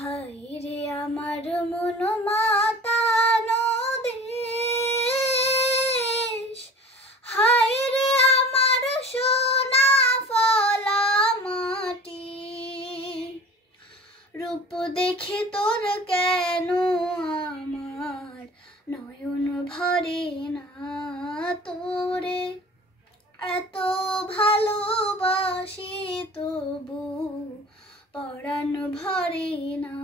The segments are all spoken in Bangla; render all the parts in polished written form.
হায়রে আমার মন মাতানো দেশ, হায়রে আমার সোনা ফলা মাটি। রূপ দেখে তোর কেন আমার নয়ন ভরে না, তোরে এত ভালোবাসি তবু পরাণ ভরে না।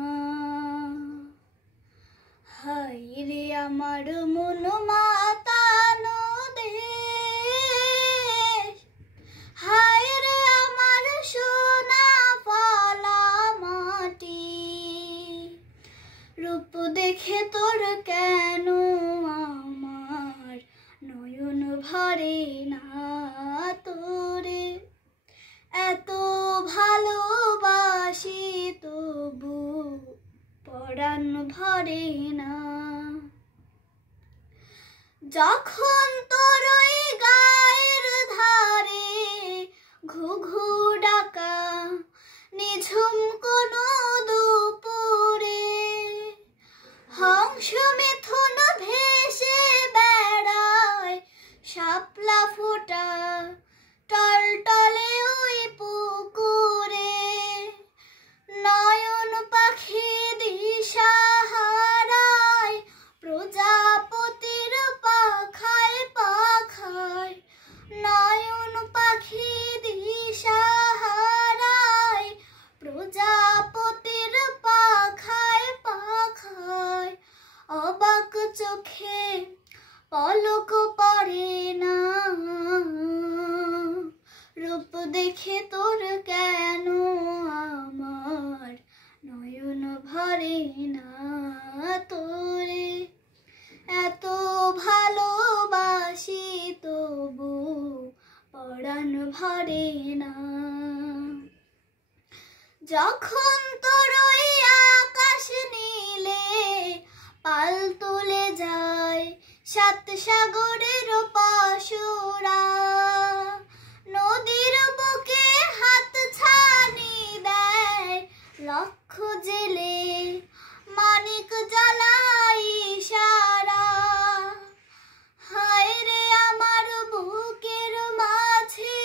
হায়রে আমার মন মাতানো দেশ, হায়রে আমার সোনা ফলা মাটি। রূপ দেখে তোর কেন আমার নয়ন ভরে না, তোরে এত ভালোবাসি তবু পরাণ ভরে না। যখন তোর ওই গায়ের ধারে ঘুঘু ডাকা নিঝুম কোনো দুপুরে, হংস মিথুন ভেসে বেড়ায় শাপলা ফোটা টলটলে ওই পুকুরে, নয়ন পাখি দিশা হারায় প্রজাপতির পাখায় পাখায়, নয়ন পাখি দিশা হারায় প্রজাপতির পাখায় পাখায়। অবাক চোখে পলক পড়ে না, রূপ দেখে তোর কেন আমার নয়ন ভরে না, তোরে এত ভালোবাসি তবু পরাণ ভরে না। যখন তোর ওই আকাশ নীলে পাল তুলে যায় সাত সাগরের পশুরা, নদীর বুকে হাত ছানি দেয় লক্ষ জেলে মানিক জ্বালাই সারা। হায়রে আমার বুকের মাঝে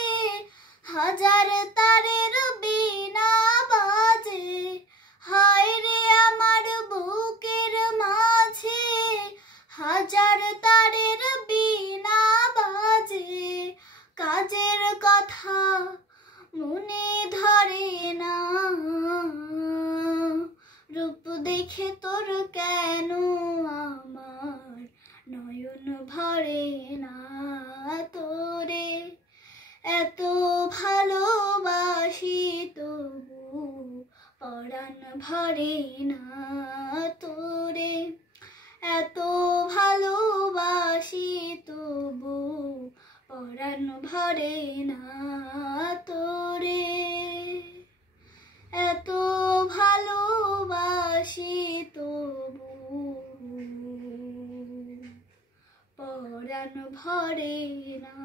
হাজার তারের বীণা বাজে, হায়রে আমার বুকের মাঝে হাজার তারের বীণা বাজে। কাজের কথা মনে ধরে না, রূপ দেখে তোর কেন আমার নয়ন ভরে না, তোরে এত ভালোবাসি তবু পরাণ ভরে না, তোরে এত ভালোবাসি তবু পরাণ ভরে না, তোরে এত ভালোবাসি তবু পরাণ ভরে না।